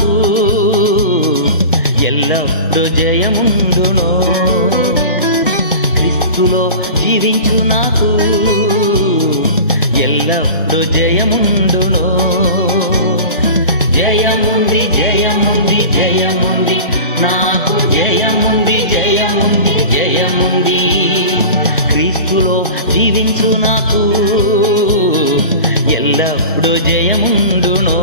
నాకు ఎల్లప్పుడూ జయముందును. క్రీస్తులో జీవించు నాకు ఎల్లప్పుడూ జయముందును. జయముంది జయముంది జయముంది నాకు జయముంది జయముంది జయముంది. క్రీస్తులో జీవించు నాకు ఎల్లప్పుడూ జయముందును.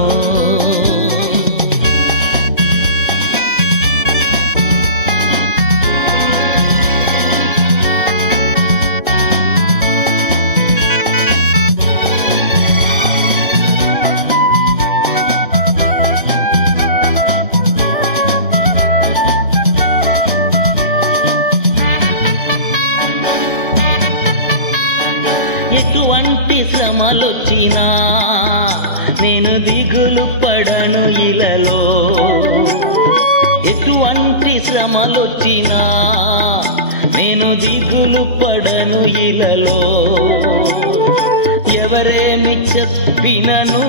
ఎటువంటి శ్రమలొచ్చినా నేను దిగులు పడను ఇలలో. ఎటువంటి శ్రమలొచ్చినా నేను దిగులు పడను ఇలలో. ఎవరేమి చెప్పినను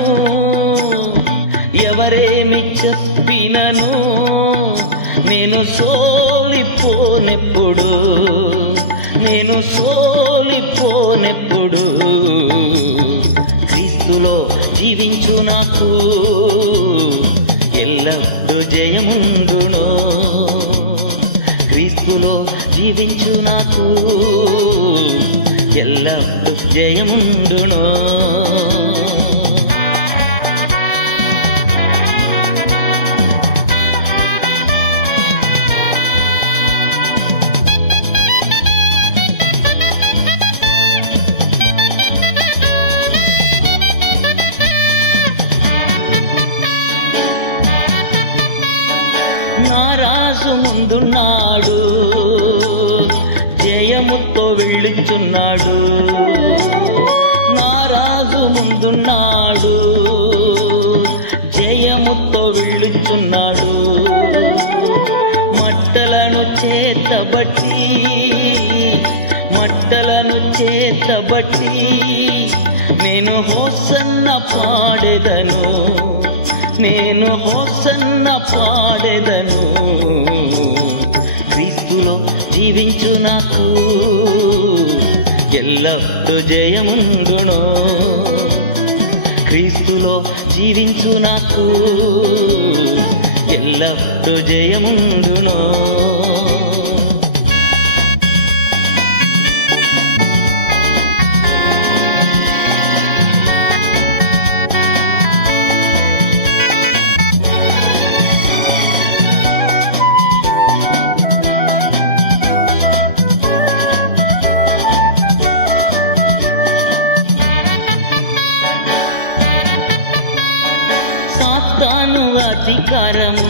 ఎవరేమి చెప్పినను నేను సోలిపోనెప్పుడు నేను సోలిపోనెప్పుడు. క్రీస్తులో జీవించు నాకు ఎల్లప్పుడూ జయముందును. క్రీస్తులో జీవించు నాకు ఎల్లప్పుడూ జయముందును. నా రాజు ముందున్నాడు, జయముతో వెళ్ళుచున్నాడు. నా రాజు ముందున్నాడు, జయముతో వెళ్ళుచున్నాడు. మట్టలను చేతబట్టి నేను హోసన్న పాడెదను నేను హోసన్న పాడెదను. క్రీస్తులో జీవించు నాకు ఎల్లప్పుడూ జయముందును. క్రీస్తులో జీవించు నాకు ఎల్లప్పుడూ జయముందును. సాతాను అధికారము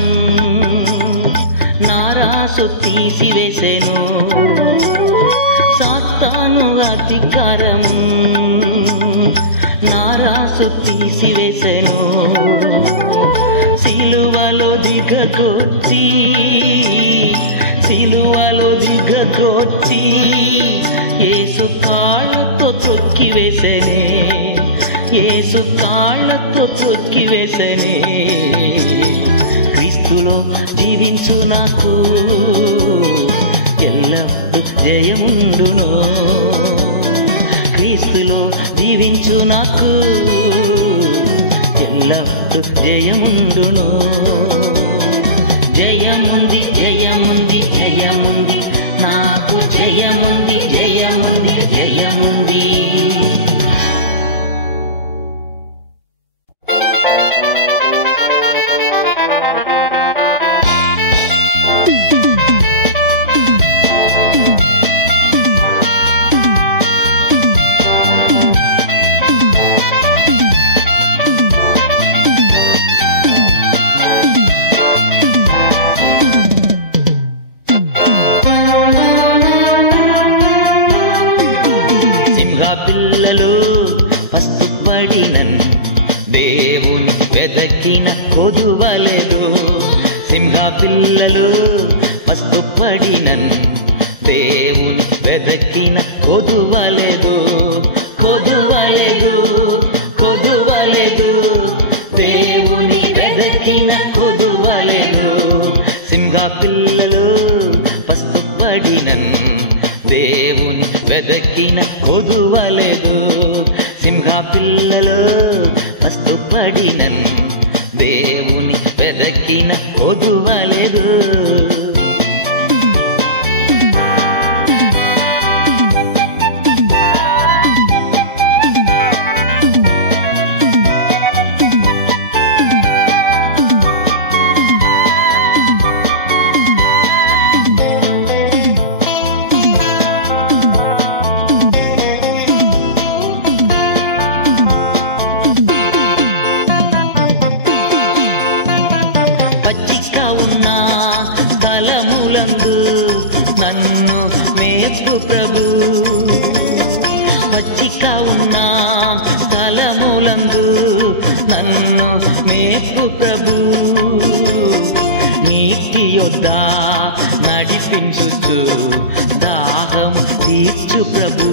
నా రాసు తీసివేసెను. సాతాను అధికారము నా రాసు తీసివేసెను. సిలువలో దిగగొచ్చి యేసు కాళ్ళతో తొక్కివేసెనే యేసు కాళ్ళతో తొక్కివేసెనే. క్రీస్తులో జీవించు నాకు ఎల్లప్పుడూ జయముందును. క్రీస్తులో జీవించు నాకు ఎల్లప్పుడూ జయముందును. జయముంది జయముంది జయముంది నాకు జయముంది జయముంది జయముంది. పిల్లలు పస్తుపడినన్ దేవుని వెదకిన కొదువలేదు. సింహ పిల్లలు పస్తుపడినన్ దేవుని వెదకిన కొదువలేదు. కొదువలేదు కొదువలేదు దేవుని వెదకిన కొదువలేదు. సింహ పిల్లలు పస్తుపడినన్ దేవుని వెదకిన కొదువలేదు. సింహ పిల్లలు పస్తుపడినన్ దేవుని వెదకిన కొదువలేదు. పచ్చిక ఉన్న స్థలములందు నన్ను మేపు ప్రభు. పచ్చిక ఉన్న స్థలములందు నన్ను మేపు ప్రభు. నీతి యొద్ద నడిపించుచు దాహం తీర్చు ప్రభు.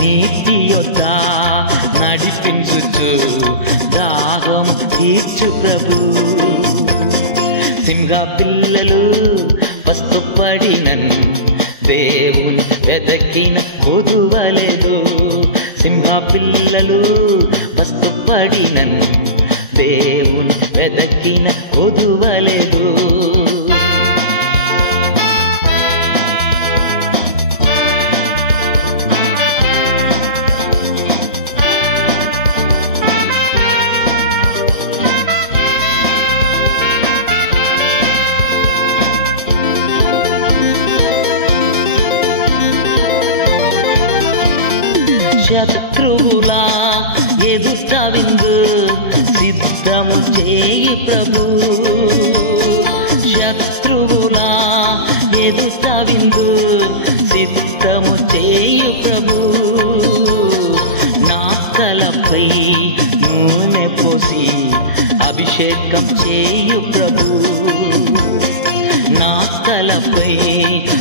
నీతి యొద్ద నడిపించుచు దాహం తీర్చు ప్రభు. సింహ పిల్లలు పస్తుపడినన్ దేవుని వెదకిన కొదువలేదు. సింహ పిల్లలు పస్తుపడినన్ దేవుని వెదకిన కొదువలేదు. శత్రువులా ఎదుట విందు సిద్ధము చేయి ప్రభు. శత్రువులా ఎదుట విందు సిద్ధము చేయి ప్రభు. నా తలపై నూనె పోసి అభిషేకం చేయు ప్రభు. నా తలపై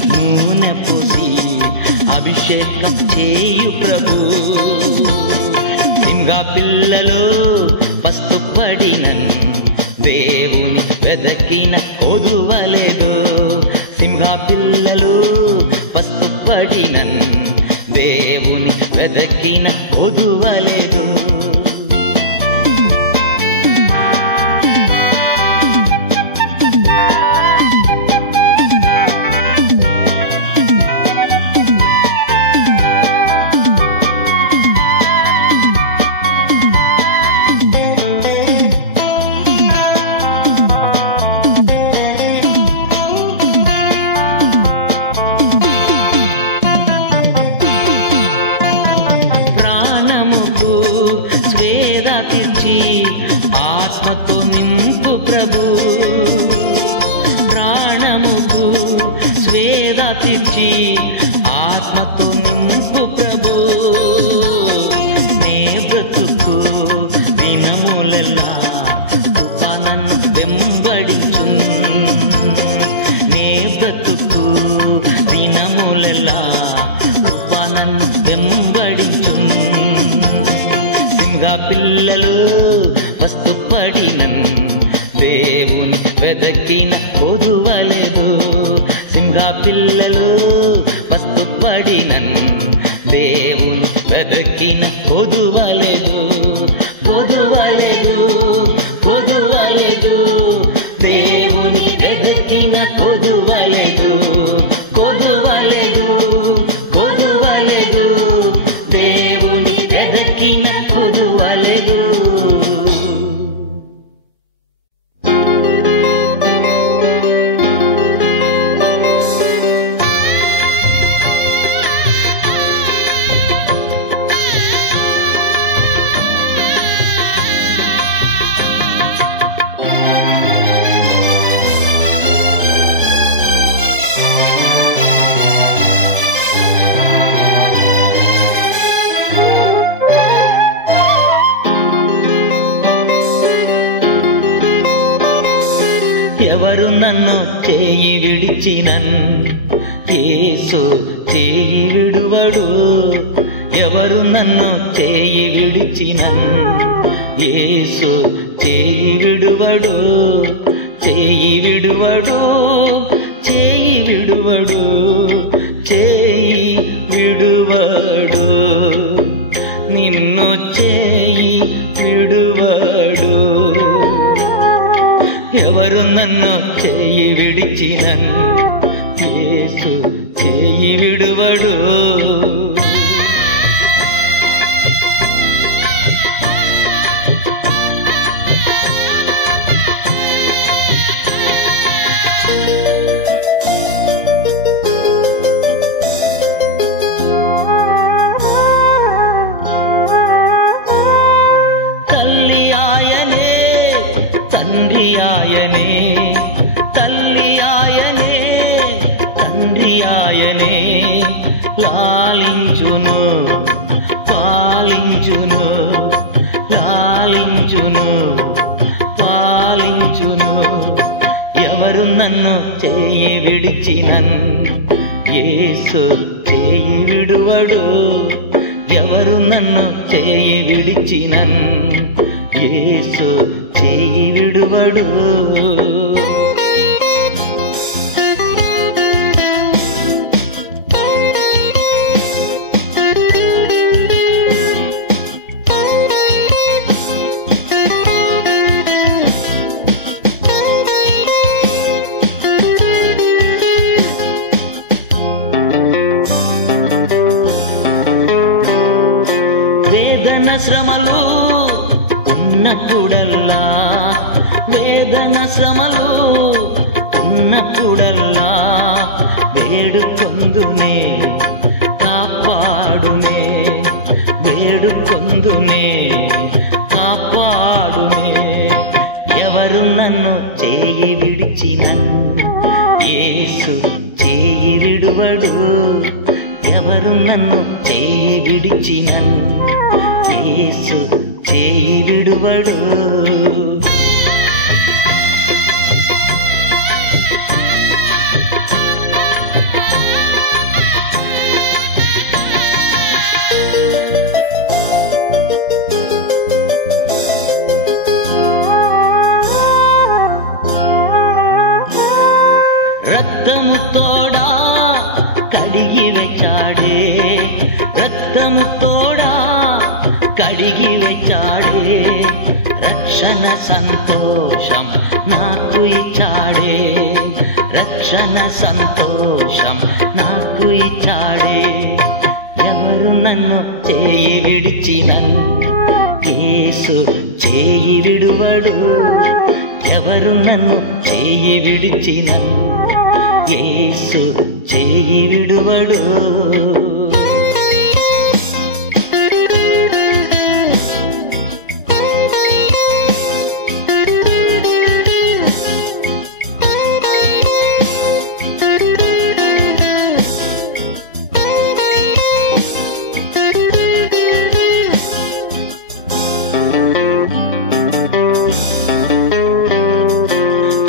నూనె పోసి అభిషేకం చేయు ప్రభు. సింహ పిల్లలు పస్తుపడినన్ దేవుని వెదకిన కొదువలేదు. సింహ పిల్లలు పస్తుపడినన్ దేవుని వెదకిన కొదువలేదు. ఆత్మతో నింపు ప్రభు. ప్రాణముకు స్వేద తీర్చి ఆత్మతో నింపు ప్రభు. నే బ్రతుకు దినములెల్లా కృప నన్ను వెంబడించు. నే బ్రతుకు దినములెల్లా కృప నన్ను వెంబడించు. సింహ పిల్లలు పస్తుపడినన్ దేవుని వెదకిన కొదువలేదు. సింహ పిల్లలు పస్తుపడినన్ దేవుని వెదకిన కొదువలేదు. కొదువలేదు, కొదువలేదు, దేవుని వెదకిన కొదువలేదు. కొదువలేదు, కొదువలేదు, దేవుని వెదకిన కొదువలేదు. ఎవరు నన్ను చేయి విడిచినన్ యేసు చేయి విడువడు. ఎవరు నన్ను చేయి విడిచినన్ యేసు చేయి విడువడు, చేయి విడువడు, చేయి విడువడు, చేయి విడువడు, నిన్ను చేయి విడువడు. ఎవరు నన్ను చేయి విడిచినన్ యేసు చేయి విడువడు. తల్లి ఆయనే, తండ్రి ఆయనే, తల్లి ఆయనే, తండ్రి ఆయనే, లాలించును పాలించును, లాలించును పాలించును. ఎవరు నన్ను చేయి విడిచినన్ యేసు చేయి విడువడు. ఎవరు నన్ను చేయి విడిచినన్ యేసు చేయి విడువడు. వేదన శ్రమలు ఉన్నప్పుడల్లా, వేదన శ్రమలు ఉన్నప్పుడల్లా వేడుకొందునే కాపాడునే, వేడుకొందునే కాపాడునే. ఎవరు నన్ను చేయి విడిచినన్ యేసు చేయి విడువడు. ఎవరు నన్ను చేయి విడిచినన్ యేసు చేయి విడువడు. రక్తము తోడా కడిగి వెచ్చాడే, రక్తము తోడా కడిగి వెచ్చాడే, రక్షణ సంతోషం నాకు ఇచ్చాడే, రక్షణ సంతోషం నాకు ఇచ్చాడే. ఎవరు నన్ను చేయి విడిచినన్ యేసు చేయి విడువడు. ఎవరు నన్ను చేయి విడిచినన్ యేసు చేయి విడువడు.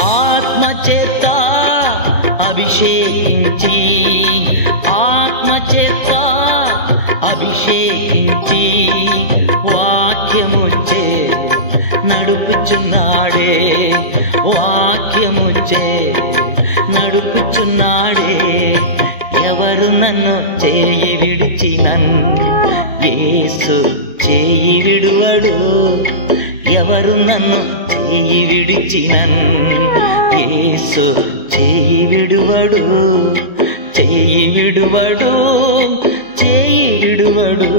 ఆత్మచేత అభిషేకించి, ఆత్మచేత అభిషేకించి, వాక్యముచే నడుపుచున్నాడే, వాక్యముచే నడుపుచున్నాడే. ఎవరు నన్ను చేయి విడిచినన్ యేసు చేయి విడువడు. ఎవరు నన్ను చేయి విడిచినన్ యేసు చేయి విడువడు, చేయి విడువడు, చేయి విడువడు,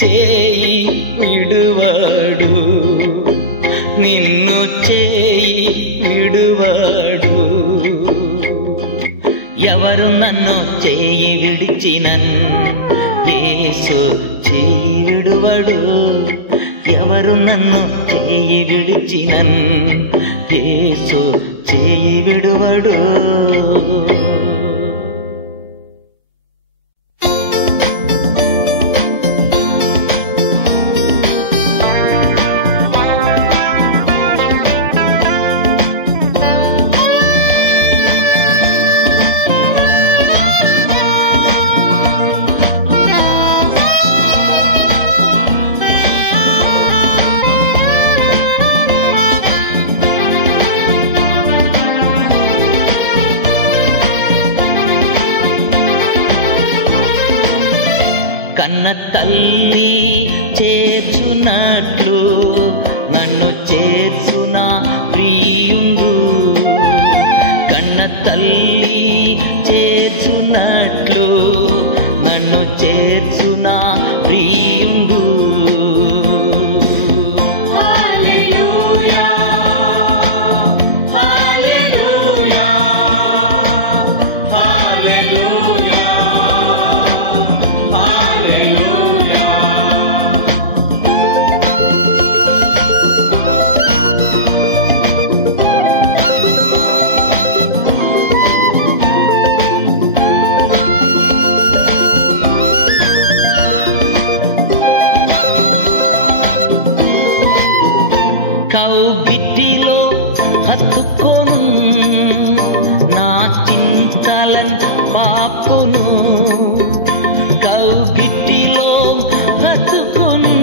చేయి విడువడు, నిన్ను చేయి విడువడు. ఎవరు నన్ను చేయి విడిచినన్ యేసు చేయి విడువడు. ఎవరు నన్ను చేయి విడిచినన్ యేసు చేయి విడువడు. తల్లి చేర్చునట్లు నన్ను చేర్చున ప్రియుండు. కన్న తల్లి చేర్చునట్లు నన్ను చేర్చున ప్రియుండు. కౌగిటిలో హత్తుకొను నా చింతలన్ పాపును. కౌగిటిలో హత్తుకొను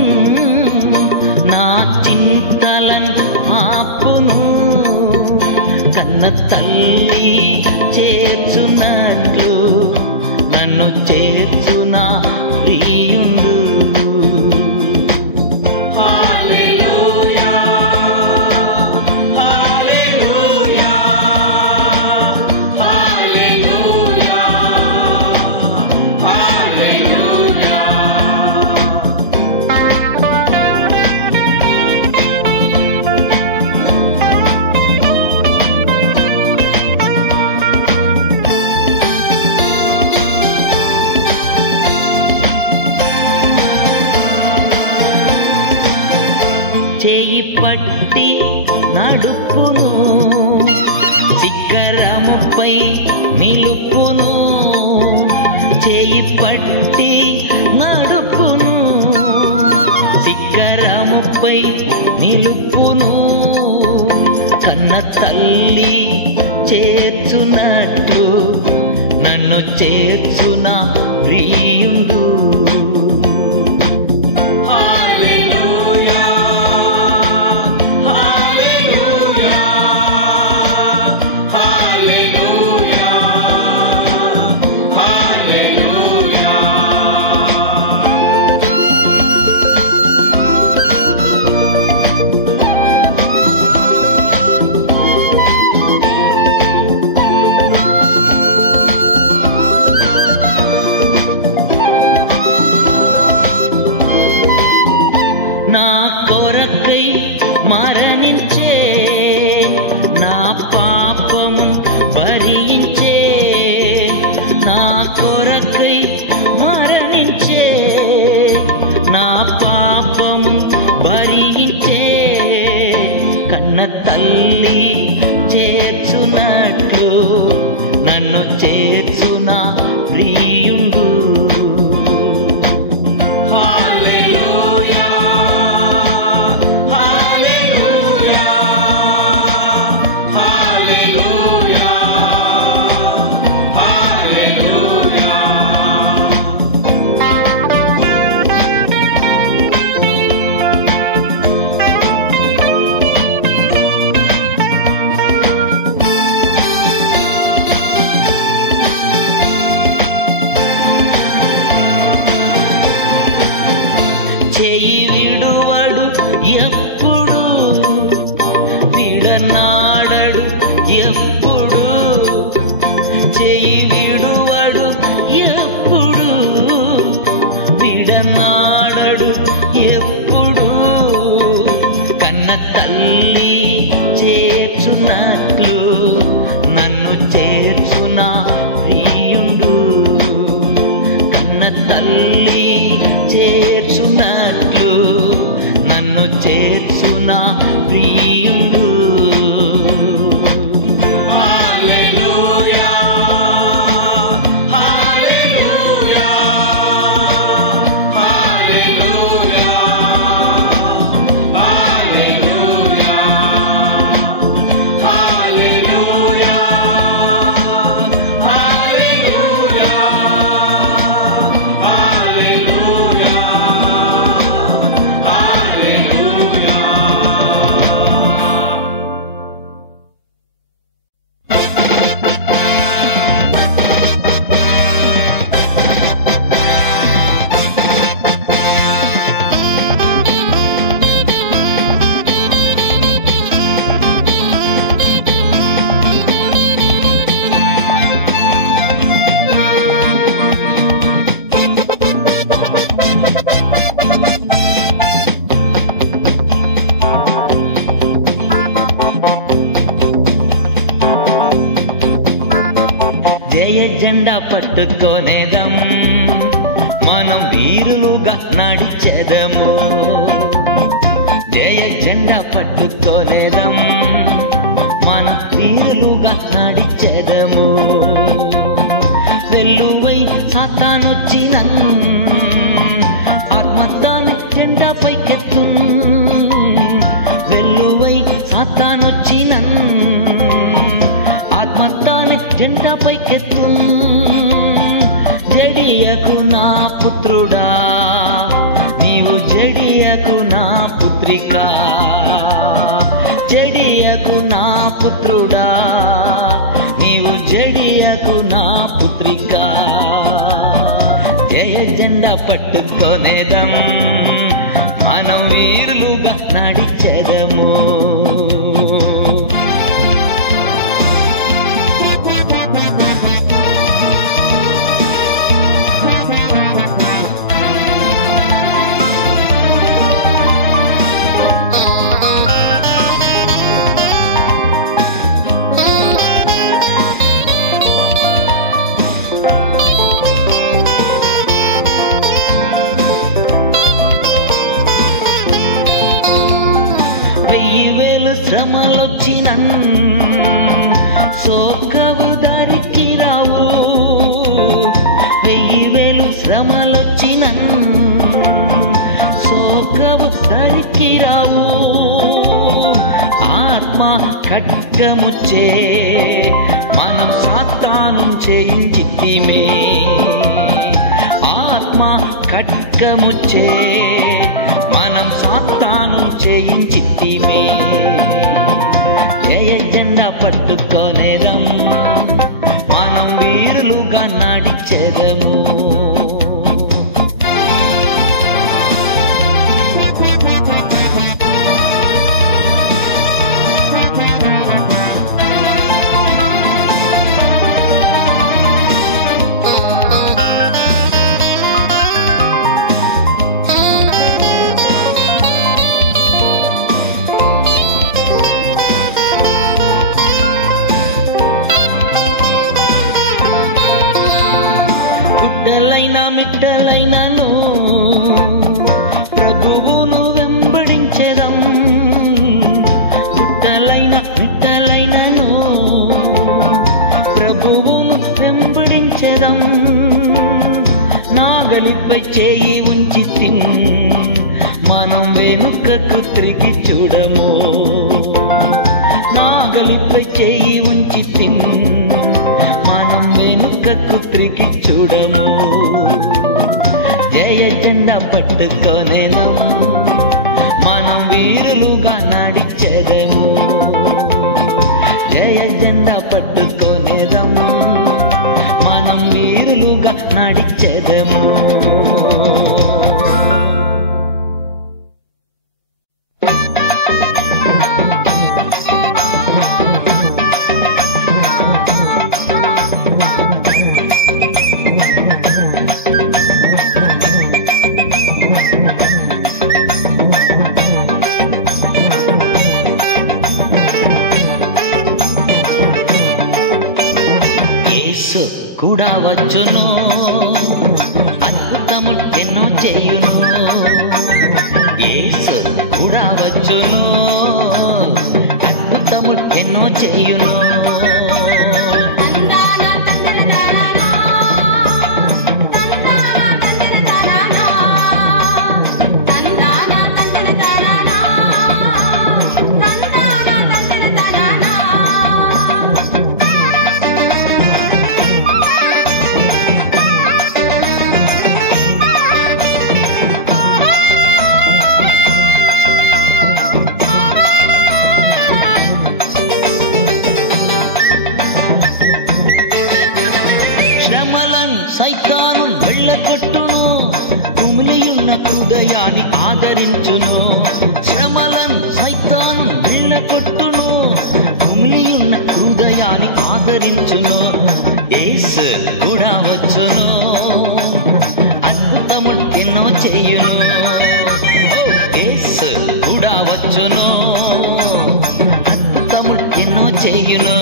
నా చింతలన్ పాపును. కన్న తల్లి చేర్చునట్లు నన్ను చేర్చున ప్రియుండు. చేయి పట్టి నడుపును శిఖరముపై నిలుపును. చేయి పట్టి నడుపును శిఖరముపై నిలుపును. కన్న తల్లి చేర్చునట్లు నన్ను చేర్చున ప్రియుండు. నా కొరకై మరణించే నా పాపము భరించే. నా కొరకై మరణించే నా పాపము భరించే. కన్న తల్లి చేర్చునట్లు నన్ను చేర్చున ప్రియుండు. చేయి విడువడు ఎప్పుడు విడనాడడు ఎప్పుడు. చేయి విడువడు ఎప్పుడు విడనాడడు ఎప్పుడు. కన్న తల్లి చేర్చునట్లు నన్ను చేర్చున ప్రియుండు. కన్న తల్లి చేర్చునట్లు నన్ను చేర్చున ప్రియుండు. హల్లెలూయా జెండా పట్టుకొనేదం, మనం వీరులుగా నడిచెదము. జయ జెండా పట్టుకొనేదం, మనం వీరులుగా నడిచెదము. వెల్లువై సాతానొచ్చిన ఆత్మదాన్ని జెండా పైకెత్తు. వెల్లువై సాతానొచ్చిన ఆత్మదాన్ని జెండా పైకెత్తు. జడియకు నా పుత్రుడా, నీవు జడియకు నా పుత్రిక. జడియకు నా పుత్రుడా, నీవు జడియకు నా పుత్రిక. జయ జెండా పట్టుకొనేదం, మనం వీరులుగా నడిచెదము. శ్రమలొచ్చిన సోకవు దారికి రావు. 1000 శ్రమలొచ్చిన సోకవు దారికి రావు. ఆత్మ ఖడ్గముచ్చే మనం సాతాను చేయించితిమే. ఆత్మ ఖడ్గముచ్చే మనం సాతాను చేయించితిమే. జయ జెండా పట్టుకొనేదం, మనం వీరులుగా నడిచెదము. మిట్టలైనను ప్రభువును వెంబడించెదం. మిట్టలైనను ప్రభువును వెంబడించెదం. నాగలిపై చేయి ఉంచి మనం వెనుకకు తిరిగి చూడము. నాగలిపై చేయి ఉంచి మనం వెనుకకు తిరిగి చూడము. జయ జెండా పట్టుకొనేదం, మనం వీరులుగా నడిచెదము. జయ జెండా పట్టుకొనేదం, మనం వీరులుగా నడిచెదము. కూడా వచ్చును, అద్భుతములు ఎన్నో చేయును. యేసు కూడా వచ్చును, అద్భుతములు ఎన్నో చేయును. సైతాను వెళ్ళగొట్టును, కుమిలియున్న హృదయాన్ని ఆదరించును. శ్రమలను సైతాను వెళ్ళగొట్టును, కుమిలియున్న హృదయాన్ని ఆదరించును. యేసు కూడా వచ్చును, అద్భుతములు ఎన్నో చేయును. యేసు కూడా వచ్చును, అద్భుతములు ఎన్నో చేయును.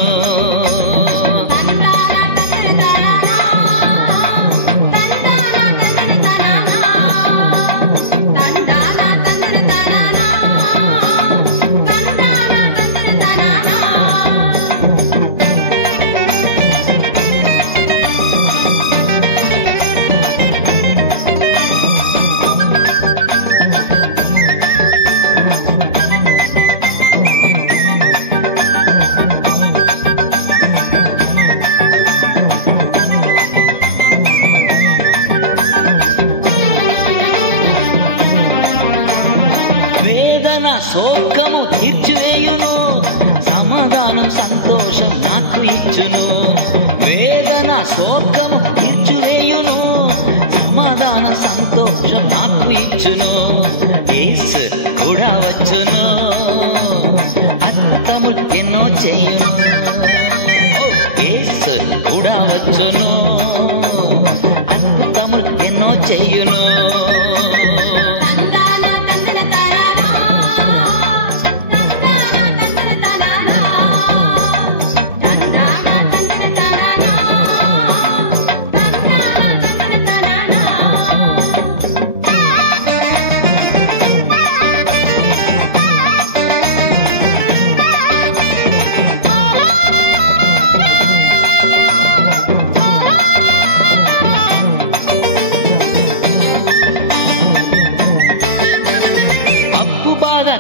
సమాధానం సంతోషం నాకు ఇచ్చును, వేదన శోకము తీర్చివేయును, సమాధానం సంతోషం నాకు ఇచ్చును. యేసు కూడా వచ్చును, అద్భుతములు ఎన్నో చేయును. యేసు కూడా వచ్చును, అద్భుతములు ఎన్నో చేయును.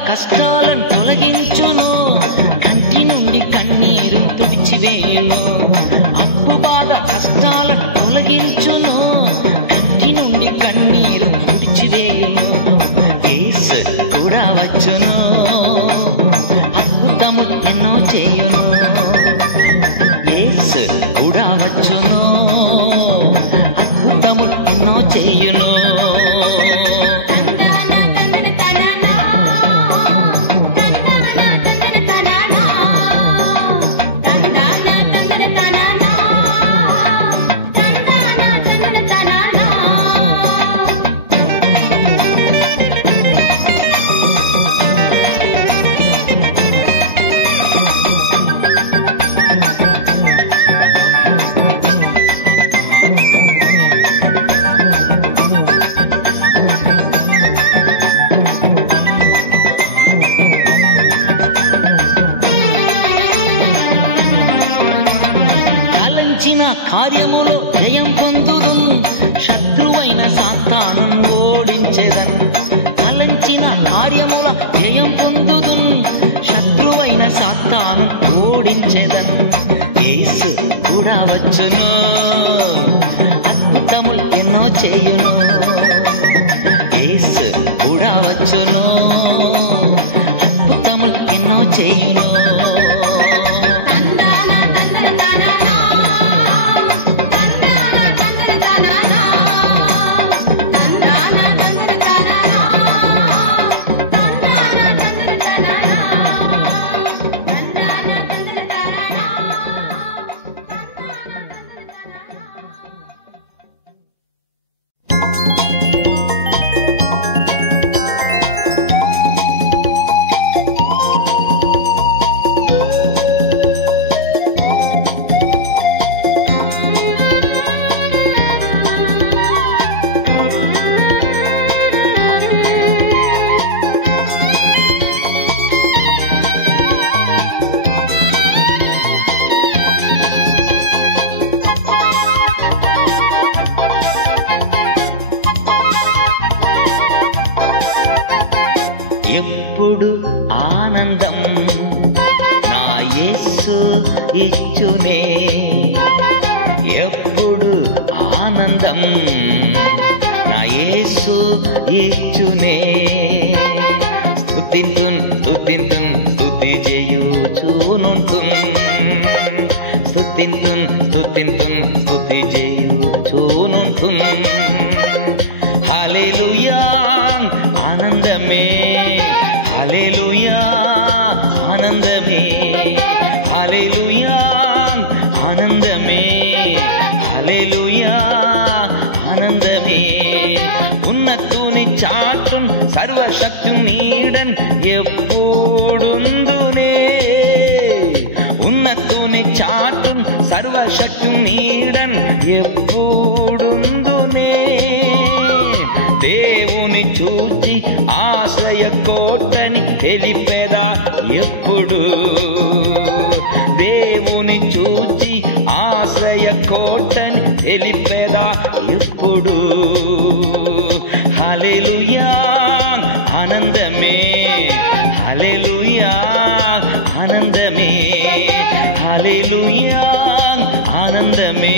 కష్టాలను తొలగించును, కంటి నుండి కన్నీరు తుడిచివేయును. అప్పు బాధ కష్టాలను తొలగించును, కంటి నుండి కన్నీరు తుడిచివేయును. యేసు కూడా వచ్చును, అద్భుతములు ఎన్నో చేయును. యేసు కూడా వచ్చును, అద్భుతములు ఎన్నో చేయును. కార్యములో జయం పొందుదున్, శత్రువైన సాతానును ఓడించెదన్. తలంచిన కార్యముల జయం పొందుదున్, శత్రువైన సాతానును ఓడించెదన్. యేసు కూడా వచ్చును, అద్భుతములు ఎన్నో చేయును. యేసు కూడా వచ్చును, అద్భుతములు ఎన్నో చేయును. ఎప్పుడు ఆనందం నా యేసు ఇచ్చునే, ఎప్పుడు ఆనందం నా యేసు ఇచ్చునే. స్తుతింతున్ స్తుతింతున్ స్తుతి చేయుచునుంటున్, స్తుతింతున్ స్తుతింతున్ స్తుతి చేయుచునుంటున్. హల్లెలూయా ఆనందమే, హల్లెలూయా ఆనందమే, హల్లెలూయా ఆనందమే, హల్లెలూయా ఆనందమే. ఉన్నతుని చాటున్ సర్వశక్తి నీడన్ ఎప్పుడుందునే, ఉన్నతుని చాటున్ సర్వశక్తి నీడన్ ఎప్పుడుందునే. దేవుని చూచి ఆశ్రయ కోటని తెలిపెదా ఎప్పుడు, దేవుని చూచి ఆశ్రయ కోటని తెలిపెదా ఎప్పుడు. హల్లెలూయా ఆనందమే, హల్లెలూయా ఆనందమే, హల్లెలూయా ఆనందమే,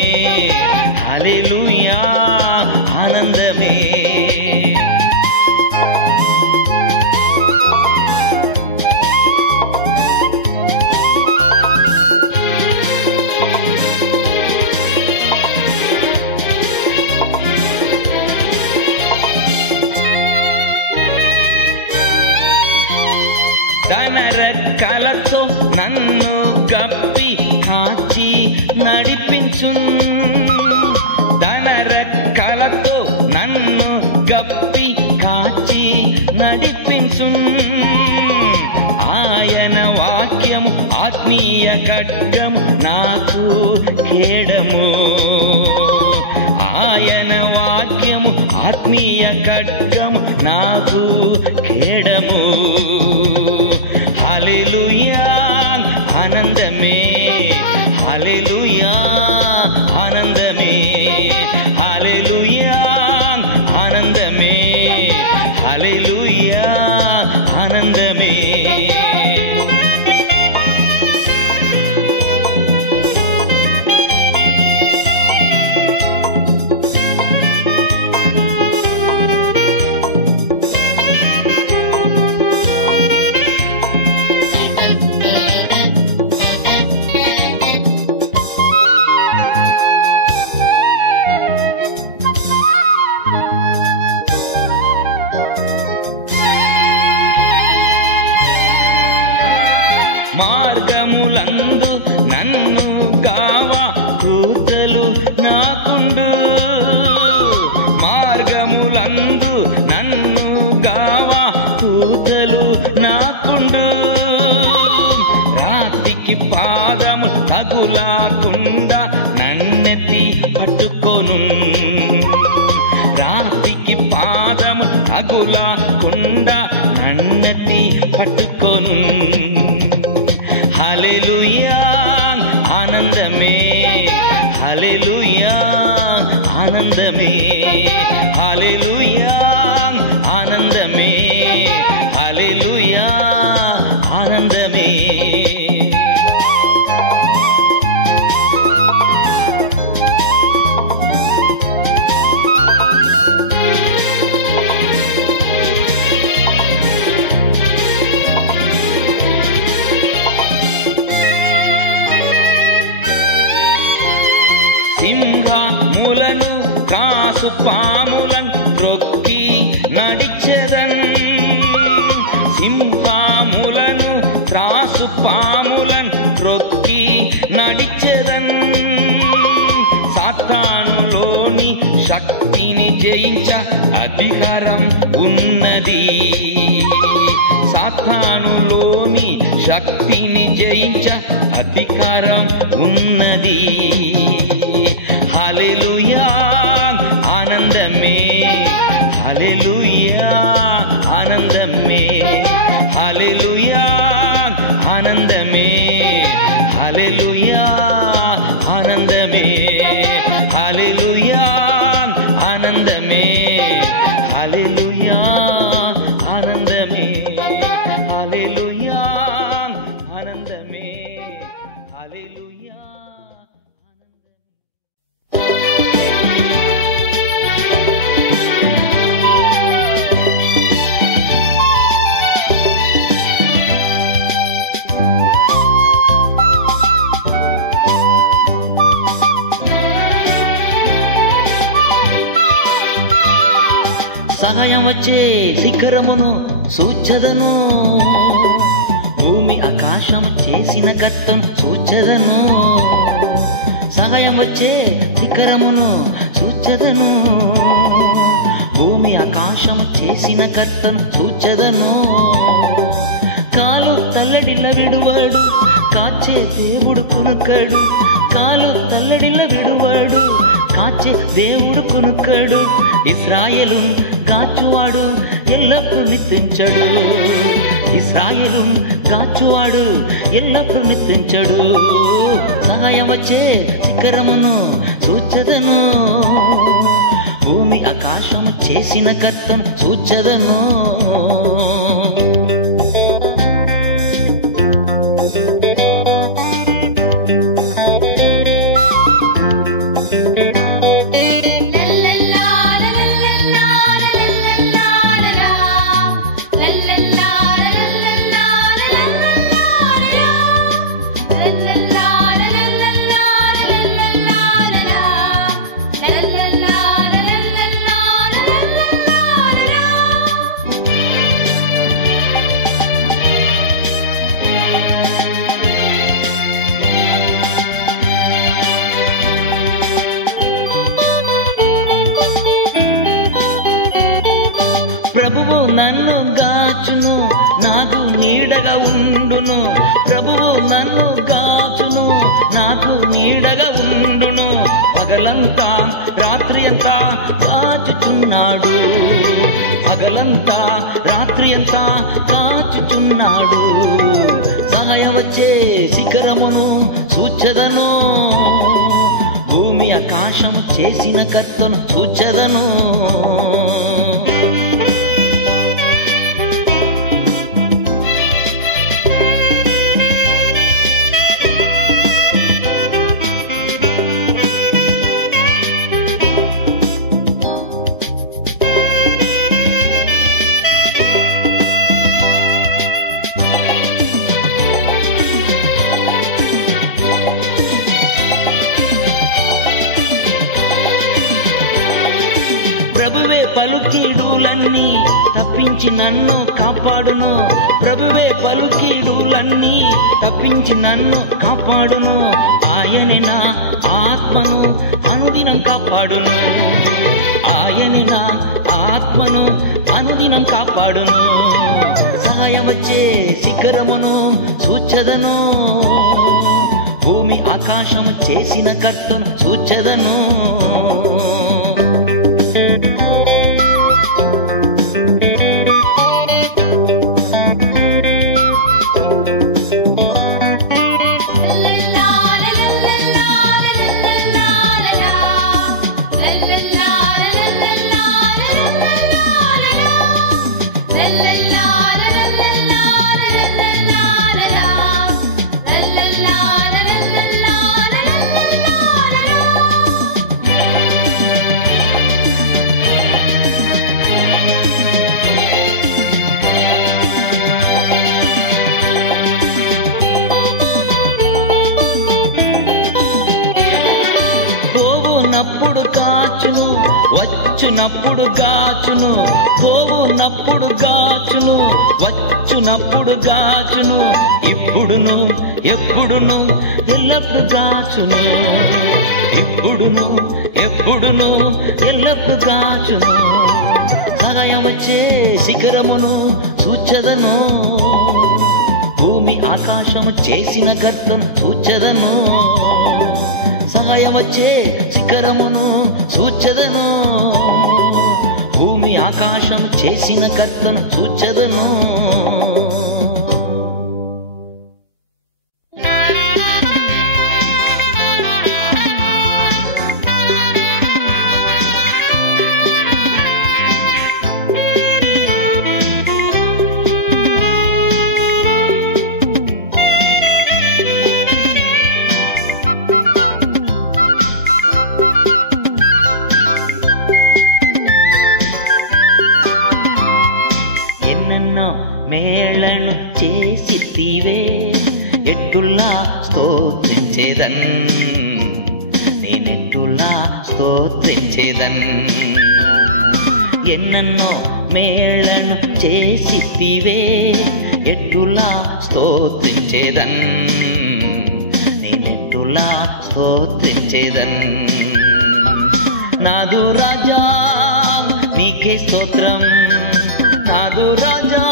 హల్లెలూయా ఆనందమే. నడిపించున్ తన రెక్కలతో నన్ను గప్పి కాచి నడిపించున్ ఆయన వాక్యము ఆత్మీయ ఖడ్గము నాకు కేడము ఆయన వాక్యము ఆత్మీయ ఖడ్గము నాకు కేడము హల్లెలూయా ఆనందమే హల్లెలూయా ఆనందమే హల్లెలూయా ఆనందమే హల్లెలూయా ఆనందమే మార్గములందు నన్ను గావా కూతలు నాకుండు మార్గములందు నన్ను గావా కూతలు నాకుండు రాతికి పాదము తగులాకుండా నన్నెత్తి పట్టుకొను రాతికి పాదము తగులాకుండా నన్నెత్తి పట్టుకొను హల్లెలూయా ఆనందమే హల్లెలూయా ఆనందమే హల్లెలూయా ఆనందమే హల్లెలూయా ఆనందమే సింహములను కాసు పాములను త్రొక్కి నడిచెదన్ సింహములను త్రాసు పాములను త్రొక్కి నడిచెదన్ సాతానులోని శక్తిని జయించ అధికారం ఉన్నది సాతానులోని శక్తిని జయించ అధికారం ఉన్నది హల్లెలూయా ఆనందమే హల్లెలూయా ఆనందమే హల్లెలూయా ఆనందమే హల్లెలూయా ఆనందమే హల్లెలూయా ఆనందమే హల్లెలూయా ఆనందమే హల్లెలూయా ఆనందమే హల్లెలూయా సహాయం వచ్చే శిఖరమును సూచదను భూమి ఆకాశం చేసిన కర్తను సూచదను సహాయం వచ్చే శిఖరమును సూచదను భూమి ఆకాశం చేసిన కర్తను సూచదను కాలు తల్లడిల్ల విడువాడు కాచే దేవుడు కొనుక్కడు కాలు తల్లడిల్ల విడువాడు కాచే దేవుడు కొనుక్కడు ఇశ్రాయేలు కాచువాడు ఎల్లప్పుడూ నిత్యించడు ఇశ్రాయేలు కాచువాడు ఎల్లప్పుడూ నిత్యించడు సహాయం వచ్చే శిఖరమును సూచదను భూమి ఆకాశము చేసిన కర్తను సూచదను నన్ను గాచును, నాకు నీడగా ఉండును. ప్రభువు నన్ను గాచును, నాకు నీడగా ఉండును. పగలంతా రాత్రి అంతా కాచుచున్నాడు, పగలంతా రాత్రి అంతా కాచుచున్నాడు. సహాయం వచ్చే శిఖరమును చూచెదను, భూమి ఆకాశము చేసిన కర్తను చూచెదను. ప్రభువే పలుకీడులన్నీ తప్పించి నన్ను కాపాడును, ప్రభువే పలుకీడులన్నీ తప్పించి నన్ను కాపాడును. ఆయనే నా ఆత్మను అనుదినం కాపాడును, ఆయనే నా ఆత్మను అనుదినం కాపాడును. సహాయం వచ్చే శిఖరమును చూచెదను, భూమి ఆకాశము చేసిన కర్తను చూచెదను. పోవునప్పుడు కాచును, వచ్చునప్పుడు గాచును, పోవునప్పుడు గాచును, వచ్చునప్పుడు గాచును. ఇప్పుడును ఎప్పుడును ఎల్లప్పుడు గాచును, ఇప్పుడును ఎప్పుడును ఎల్లప్పుడు గాచును. సహాయం వచ్చే శిఖరమును చూచెదను, భూమి ఆకాశము చేసిన కర్తను చూచెదను. సహాయం వచ్చే శిఖరమును చూచెదను, భూమి ఆకాశం చేసిన కర్తను చూచెదను. మేళను చేసితివే ఎట్టులా స్తోత్రించేదన్, నేనెట్టులా స్తోత్రించేదన్. ఎన్నెన్నో మేళను చేసితివే ఎట్టులా స్తోత్రించేదన్, నేనెట్టులా స్తోత్రించేదన్. నాదు రాజా నీకే స్తోత్రం, నాదు రాజా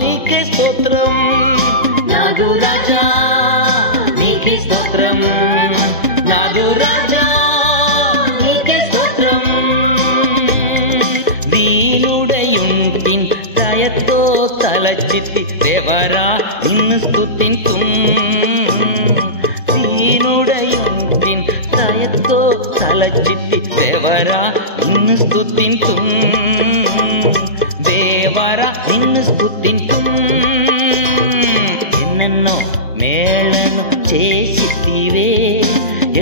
నీకే స్తోత్రం, నాదు రాజా నీకే స్తోత్రం, నాదు రాజా నీకే స్తోత్రం. దీనుడయుంటిన్ దయతో తలచితి దేవరా నిన్ను స్తుతింతుం, దీనుడయుంటిన్ దయతో తలచితి దేవరా నిన్ను స్తుతింతుం, దేవరా నిన్ను స్తుతింతుం. ఎన్నెన్నో మేళను చేసితివే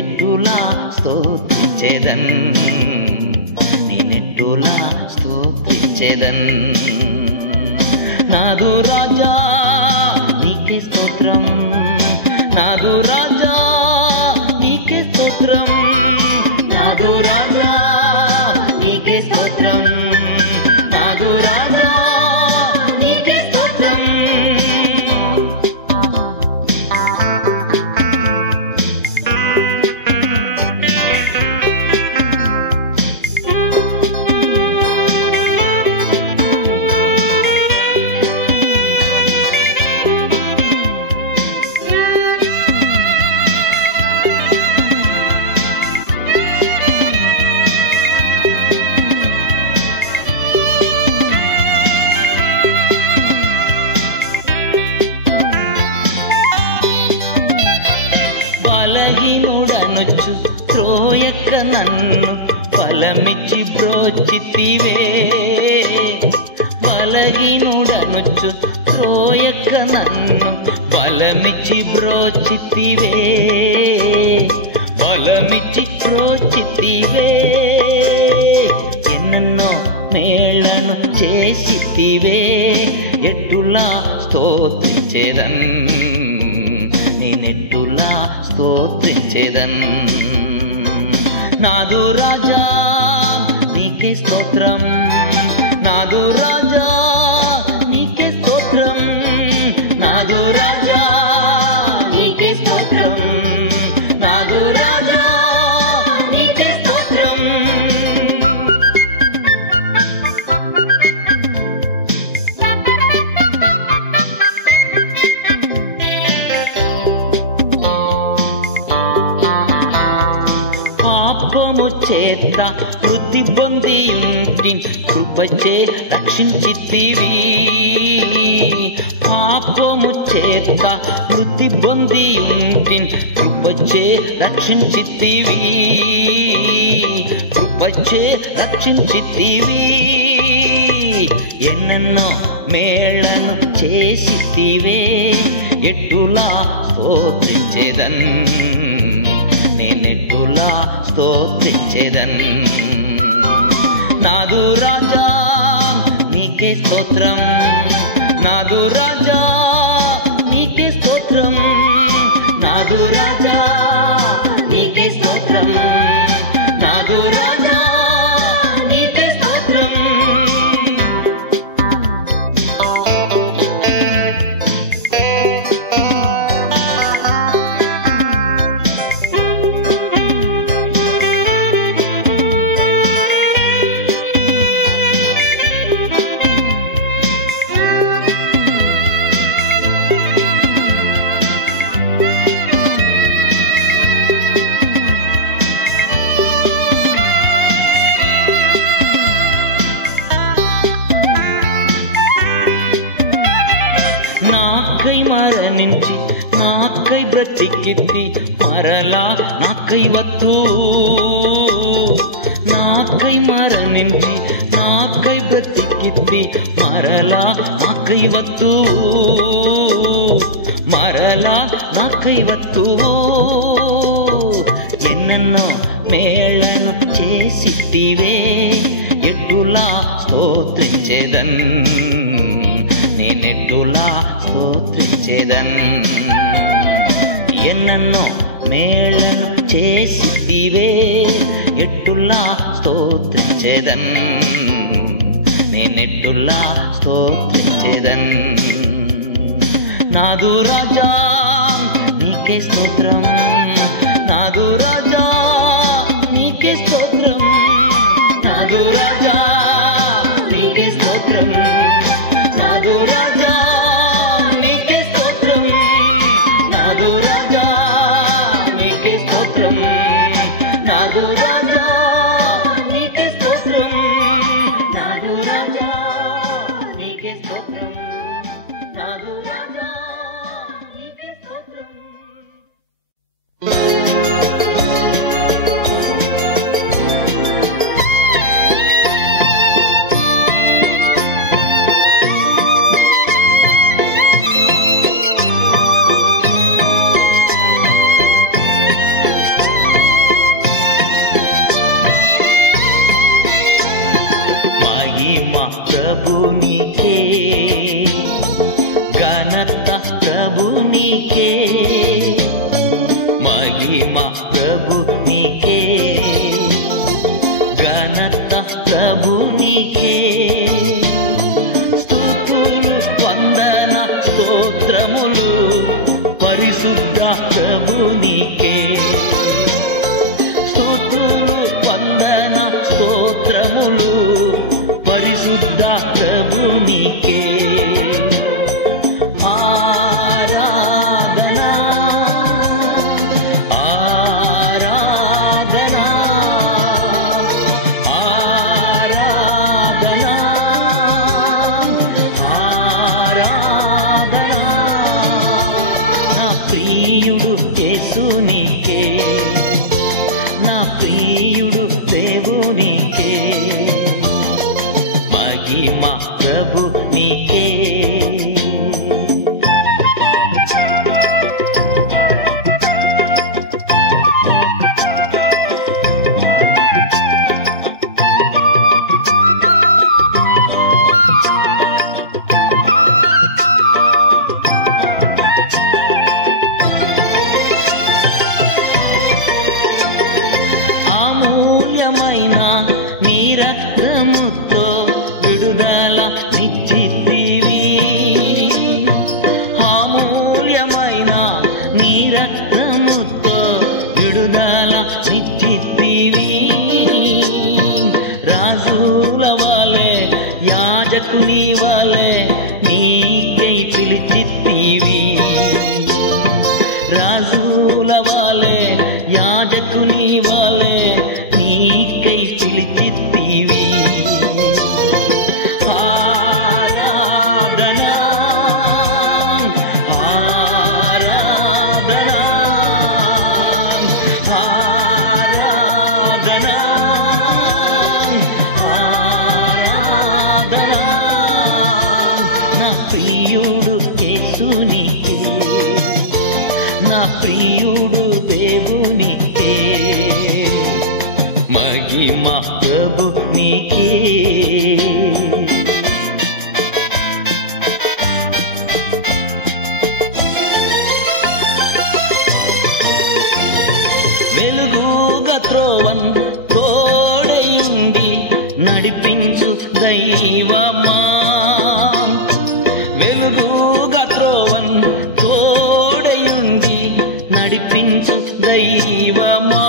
ఎట్టులా స్తోత్రించేదన్, నేనెట్టులా స్తోత్రించేదన్. నాదు రాజా నీకే స్తోత్రం, నాదు రాజా నీకే స్తోత్రం, నాదు రాజా నీకే స్తోత్రం, నాదు రాజా నీకే స్తోత్రం. నన్ను బలమిచ్చి బ్రోచితివే, బలహీనుడనుచు త్రోయక నన్ను బలమిచ్చి బ్రోచితివే, బలమిచ్చి బ్రోచితివే. ఎన్నెన్నో మేళను చేసితివే, ఎట్టులా స్తోత్రించేదన్, నేనెట్టులా స్తోత్రించేదన్. నాదు రాజా నీకే స్తోత్రం, నాదు రాజా నీకే స్తోత్రం, నాదు రాజా నీకే స్తోత్రం, నాదు రాజా నీకే స్తోత్రం. పాపము చేత వృద్ధి పొందియుంటి కృపచే రక్షించితివి, పాపము చేత వృద్ధి పొందియుంటి కృపచే రక్షించితివి, కృపచే రక్షించితివి. ఎన్నెన్నో మేళను చేసితివే, ఎట్టులా స్తోత్రించేదన్, నేనెట్టులా స్తోత్రించేదన్. నాదు రాజా నీకే స్తోత్రం, నాదు రాజా నీకే స్తోత్రం, నాదు రాజా నీకే స్తోత్రం, నాదు రాజా నీకే స్తోత్రం. నాకై మరణించి నాకై బ్రతికితి, మరలా నాకై వత్తు, నాకై మరణించి నాకై బ్రతికితి, మరలా నాకై వత్తు, మరలా నాకై వత్తు. ఎన్నెన్నో మేళను చేసితివే, ఎట్టులా స్తోత్రించేదన్, నేనెట్టులా స్తోత్రించేదన్. ఎన్నెన్నో మేళను చేసితివే, ఎట్టులా స్తోత్రించేదన్, నేనెట్టులా స్తోత్రించేదన్. నాదు రాజా నీకే స్తోత్రం, నాదు రాజా నీకే స్తోత్రం, నాదు రాజా నీకే స్తోత్రం, నాదు రాజా నీకే స్తోత్రం, నాదు రాజా నీకే స్తోత్రం, నాదు రాజా నీకే స్తోత్రం, నాదు రాజా నీకే స్తోత్రం, నాదు రాజా నీకే స్తోత్రం. ప్రభునికే ఘనత, ప్రభునికే మహిమ, ప్రభునికే ఘనత, ప్రభునికే స్తుతులు, వందన, స్తోత్రములు పరిశుద్ధ ప్రభునికే, స్తుతులు, వందన, స్తోత్రములు పరిశుద్ధ ప్రభునికే. ఆరాధనా ఆరాధనా ఆరాధనా ఆరాధనా, నా ప్రియుడు యేసునికే, నా ప్రియ రక్తముతో విడుదల నిచ్చితివి. రాజుల వాలే యాజకుని వాలే నీకై పిలిచితివి. రాజుల వాలే యాజకుని వాలే నీకై పిలిచితివి. ఆరాధనా ఆరాధనా ఆరాధనా ఆరాధనా నా ప్రియుడు యేసునికే, నా ప్రియుడు దేవునికే, మహిమ ప్రభు నీకే. వెలుగుగా త్రోవన్ తోడయుండి నడిపించు దైవమా, వెలుగుగా త్రోవన్ తోడయుండి నడిపించు దైవమా,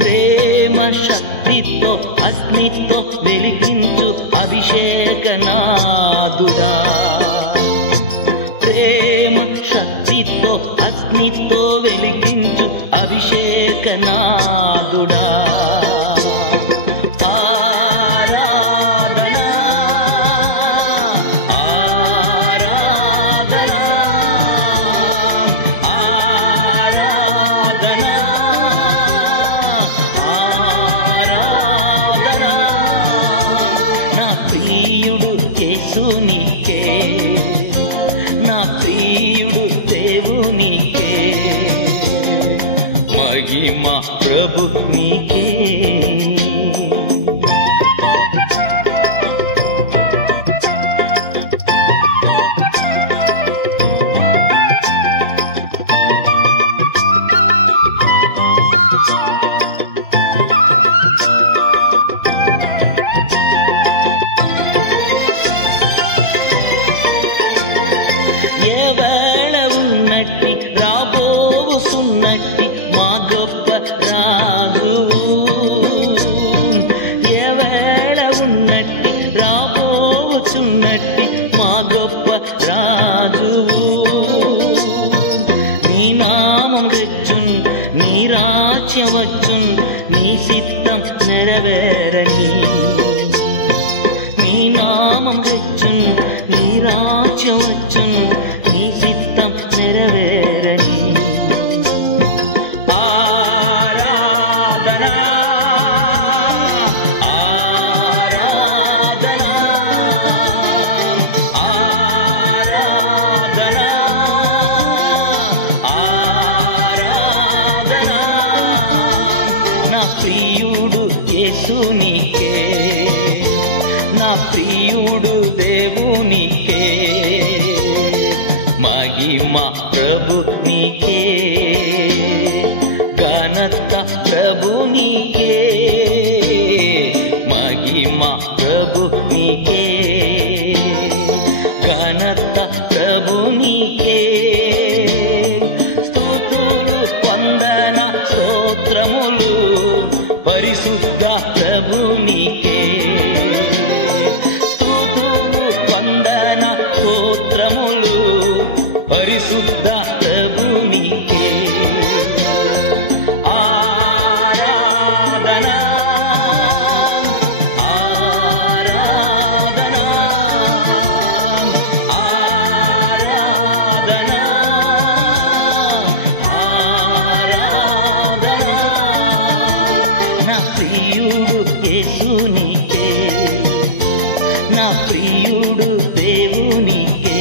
ప్రేమ శక్తితో అగ్నితో వెలిగించు అభిషేకనాదుడా, ప్రేమ శక్తితో అగ్నితో వెలిగించు అభిషేకనాదుడా. ఆరాధనా ఆరాధనా ఆరాధనా ఆరాధనా నా ప్రియుడు యేసునికే, నా ప్రియుడు దేవునికే, మహిమ ప్రభు నీకే. ఏవేళ ఉన్నట్టి రాబోవు సున్నట్టి మా గొప్ప రాజువు, ఏవేళ ఉన్నట్టి రాబోవు సున్నట్టి మా గొప్ప రాజువు. నీ నామం రెచ్చున్, నీ రాజ్యం వచ్చున్, నీ సిద్ధం నెరవేరని. నీ నామం రెచ్చున్, నీ రాజ్యం వచ్చున్, నీ సిద్ధం నెరవేరని. ఆరాధనా ఆరాధనా ఆరాధనా ఆరాధనా నా ప్రియుడు యేసునికే, నా ప్రియుడు దేవునికే, మహిమ ప్రభు నీకే, ఘనత ప్రభు నీకే, మహిమ ప్రభు నీకే, ఘనత ప్రభు నీకే. స్తుతులు వందన స్తోత్రములు పరిశుద్ధ ప్రభు నీకే, స్తుతులు వందన స్తోత్రములు పరిశుద్ధ ప్రభు నీకే. ఆరాధనా ఆరాధనా ఆరాధనా ఆరాధనా నా ప్రియుడు యేసునికే, నా ప్రియుడు దేవునికే,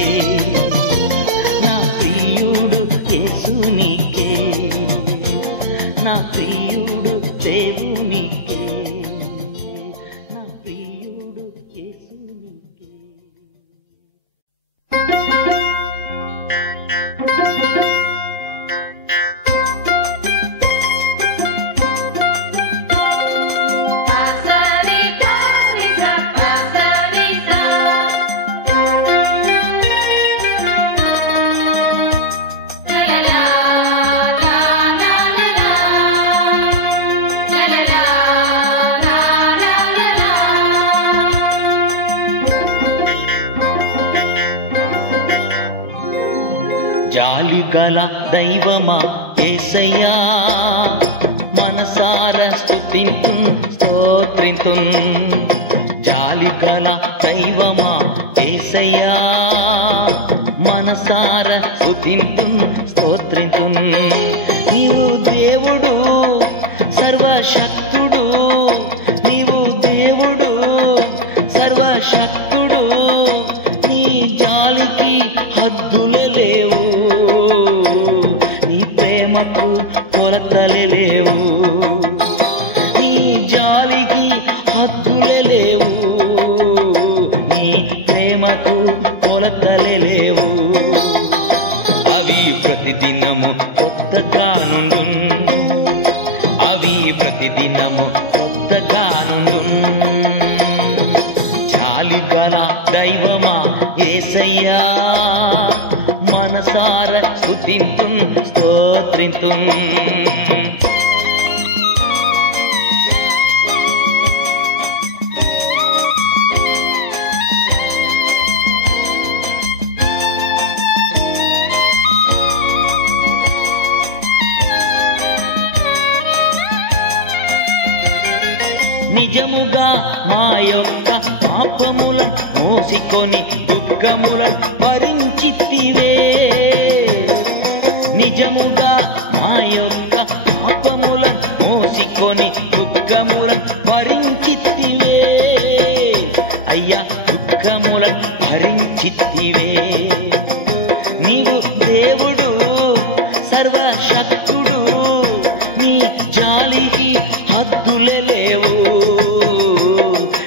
నా ప్రియుడు యేసునికే, నా ప్రియుడు దేవునికే, నా ప్రియుడు యేసునికే. Hey! గల దైవమా యేసయ్యా మనసార స్తుతింతుం స్తోత్రింతుం జాలి గల దైవమా యేసయ్యా మనసార స్తుతింతుం స్తోత్రింతుం నీవు దేవుడు సర్వశక్తుడు నీవు దేవుడు సర్వశక్తుడు నీ జాలికి హద్దులే లేవు నీ ప్రేమకు కొలతలే లేవు నీ జాలికి హద్దులే లేవు నీ ప్రేమకు కొలతలే లేవు అవి ప్రతిదినము కొత్తగా నుండు అవి ప్రతిదినము కొత్తగా నుండు జాలి గల దైవమా యేసయ్యా మనసార స్తుతింతుం స్తోత్రింతుం నిజముగా మా యొక్క పాపముల మోసికొని దుఃఖముల భరించితివే నిజముగా మా యొక్క పాపముల మోసికొని దుఃఖముల భరించితివే అయ్యా దుఃఖముల భరించితివే నీవు దేవుడు సర్వశక్తుడు నీ జాలికి హద్దులే లేవు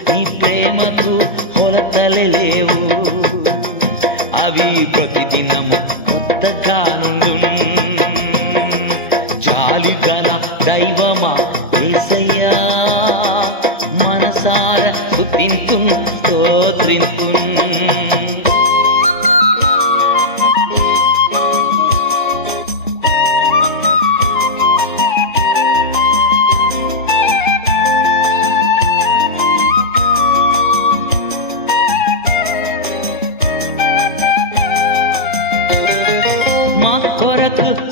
నీ ప్రేమకు కొలతలే లేవు అవి ప్రతిదినము కొత్తగా నుండు జాలి గల దైవమా యేసయ్యా మనసార స్తుతింతుం స్తోత్రింతుం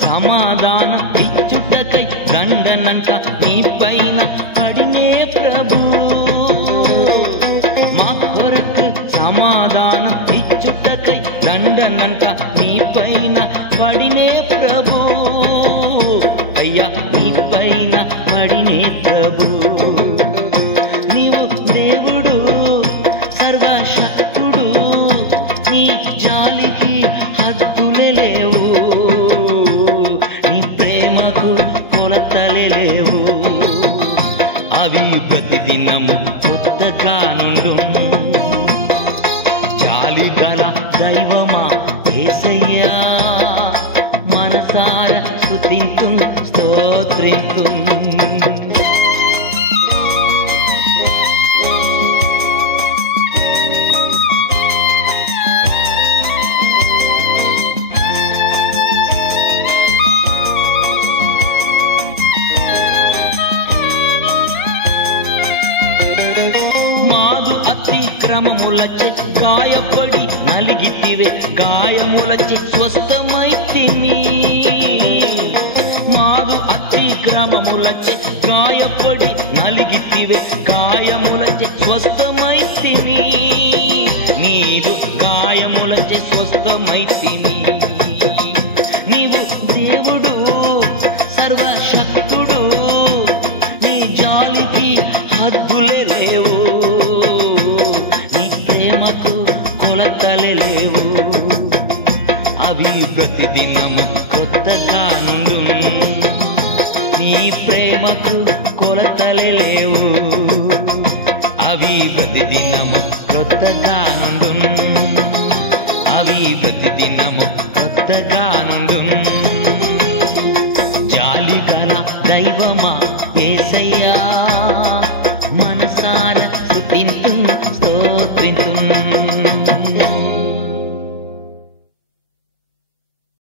సమాధానం ఇచ్చుటకై దండనంట నీ పైన పడినే ప్రభు మా కొరకు సమాధానం ఇచ్చుటకై దండనంట నీ పైన పడినే ప్రభు అయ్యా నీ పైన పడినే ప్రభు నీవు దేవుడు సర్వశక్తుడు నీ జాలికి హద్దులే లేవు కొలతలే లేవు అవి ప్రతిదినము కొత్తగా నుండు జాలి గల దైవమా యేసయ్యా మనసార స్తుతింతుం స్తోత్రింతుం మాదు అతిక్రమములచే గాయపడి నలిగితివే గాయములచే స్వస్థమైతిని మాదు అతిక్రమములచే గాయపడి నలిగితివే గాయములచే స్వస్థమైతిని నీవు గాయములచే స్వస్థమైతిని నీవు దేవుడు సర్వశక్తుడు నీ జాలికి హద్దులే లేవు నీ ప్రేమకు కొలతలే లేవు అవి ప్రతిదినము కొత్తగా నుండు నీ ప్రేమకు కొలతలే లేవు అవి ప్రతిదినము కొత్తగా నుండు అవి ప్రతిదినము కొత్తగా నుండు జాలి గల దైవమా యేసయ్యా మనసార స్తుతింతుం స్తోత్రింతుం